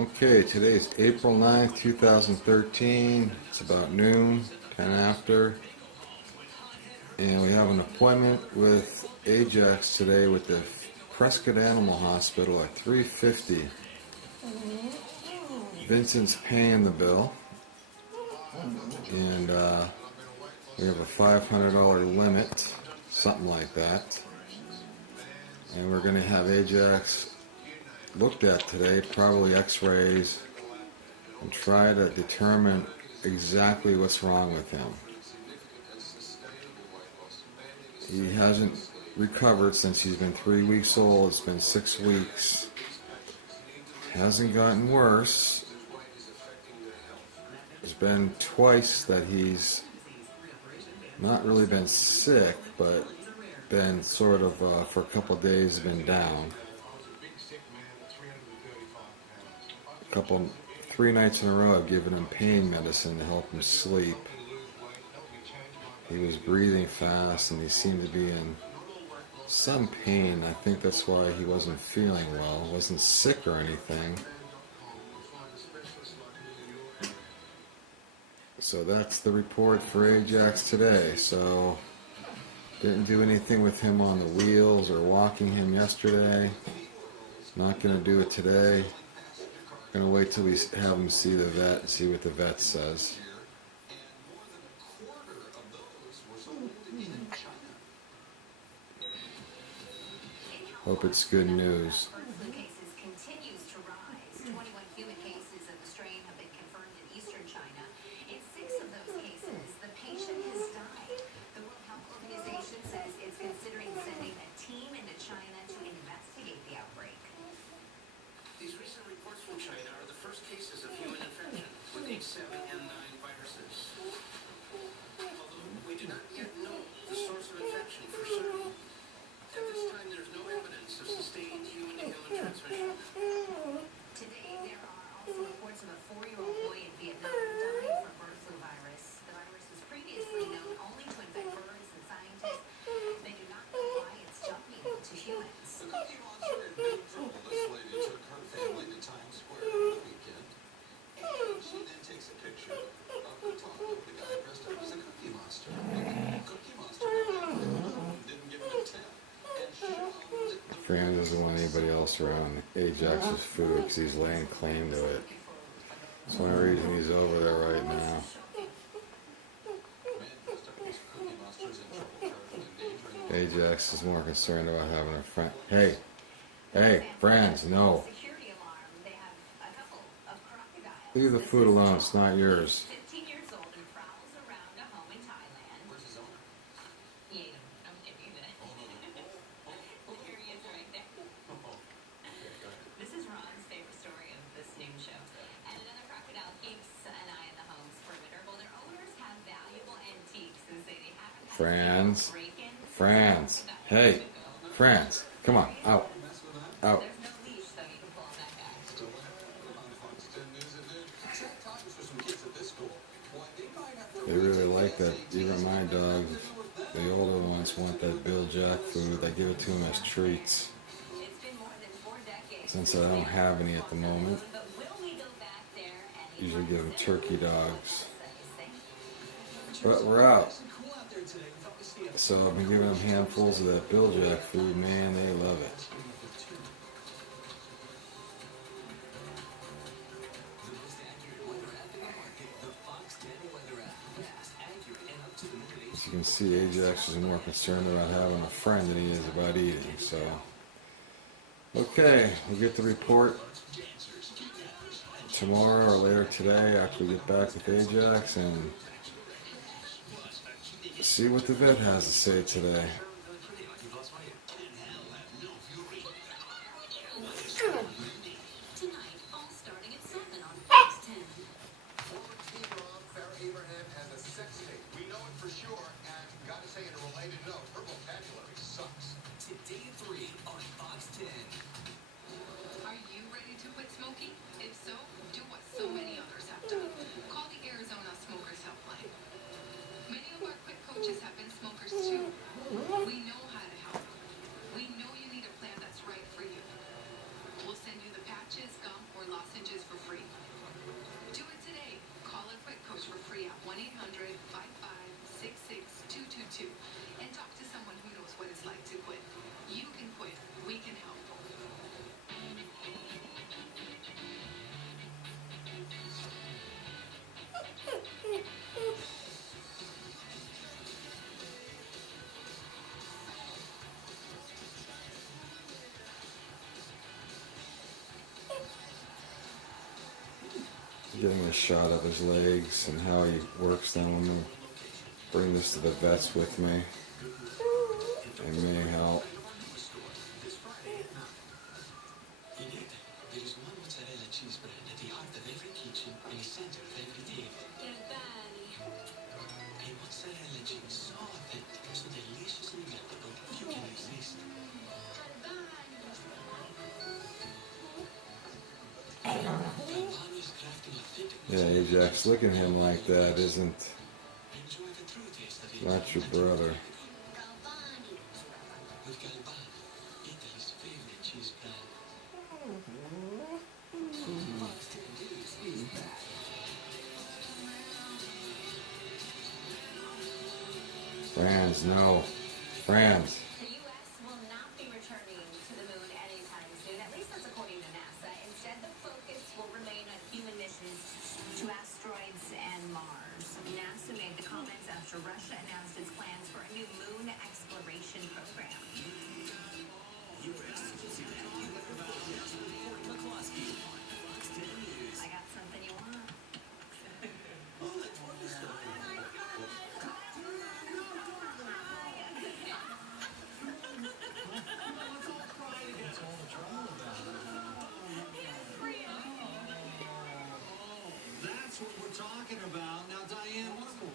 Okay, today's April 9th, 2013. It's about noon, 10 after. And we have an appointment with Ajax today with the Prescott Animal Hospital at 3:50. Vincent's paying the bill. And we have a $500 limit, something like that. And we're going to have Ajax looked at today, probably x-rays, and try to determine exactly what's wrong with him. He hasn't recovered since he's been 3 weeks old. It's been 6 weeks. Hasn't gotten worse. There's been twice that he's not really been sick, but been sort of, for a couple of days, been down. 3 nights in a row I've given him pain medicine to help him sleep. He was breathing fast and he seemed to be in some pain. I think that's why he wasn't feeling well. Wasn't sick or anything. So that's the report for Ajax today. So didn't do anything with him on the wheels or walking him yesterday. Not going to do it today. Gonna wait till we have him see the vet and see what the vet says. Hope it's good news. H7N9 viruses. Although we do not yet know the source of infection for certain. At this time, there's no evidence of sustained human-to-human transmission. Today, there are also reports of a 4-year-old boy in Vietnam dying from bird flu virus. The virus was previously known only to infect birds, and scientists, they do not know why it's jumping to humans. The Cookie Monster in big trouble. This lady took her family to Times Square for the weekend. And she then takes a picture of her talking with the guy dressed up as a Cookie Monster. Cookie Monster didn't give him a tip. And she owned the Fran doesn't want anybody else around Ajax's food because he's laying claim to it. That's one reason he's over there right now. man dressed up as Cookie Monster is in trouble, charged with endangering the Ajax is more concerned about having a friend. Hey, friends, no. Security alarm, they have a couple of crocodiles. Leave the food alone, it's not yours. 15 years old and prowls around a home in Thailand. Where's his owner? He ate him. I'm kidding. Here he is right there. This is Ron's favorite story of this noon show. And another crocodile keeps an eye on the home's perimeter. Well, their owners have valuable antiques and say they haven't had Franz. break-in. Franz. Hey, Franz. Come on, out. Out. There's no leash, so you can pull on that guy. Still on Fox 10 News at noon. Check times for some kids at this school. Boy, they might have to They really like that. Even my dogs, the older ones, want that Bill Jack food. I give it to them as treats. It's been more than 4 decades. Since I don't have any at the moment, But will we go back there and usually give them turkey dogs. But we're out. So I've been giving them handfuls of that Bill Jack food. Man, they love it. As you can see, Ajax is more concerned about having a friend than he is about eating. So, okay, we'll get the report tomorrow or later today after we get back with Ajax and see what the vet has to say today. Tonight, all starting at 7 on Fox 10. Former team mom, Farrah Abraham, has a sex tape. We know it for sure, and gotta say, in a related note, her vocabulary sucks. Today at 3 on Fox 10. Are you ready to quit smoking? If so, do what so many others have done. Call the Arizona Smokers Helpline. Many of our quit coaches have been smokers too. We getting a shot of his legs and how he works them. I'm going to bring this to the vets with me. It may help. This Friday at 9. In it, there is one mozzarella cheese bread at the heart of every kitchen and the center of every table. A mozzarella cheese so authentic, so deliciously meltable, you can resist. Galvani is crafting authentic Yeah, Ajax, look at him like that isn't enjoy the true taste of it. not your brother. With Galvani, Italy's favorite cheese brand. Franz, no. Franz. The U.S. will not be returning to the moon anytime soon, at least that's according to NASA. Instead, the focus will remain on human missions to asteroids and Mars. NASA made the comments after Russia announced its plans for a new moon exploration program. I got something you want. That's what we're talking about. Now, Diane, what's the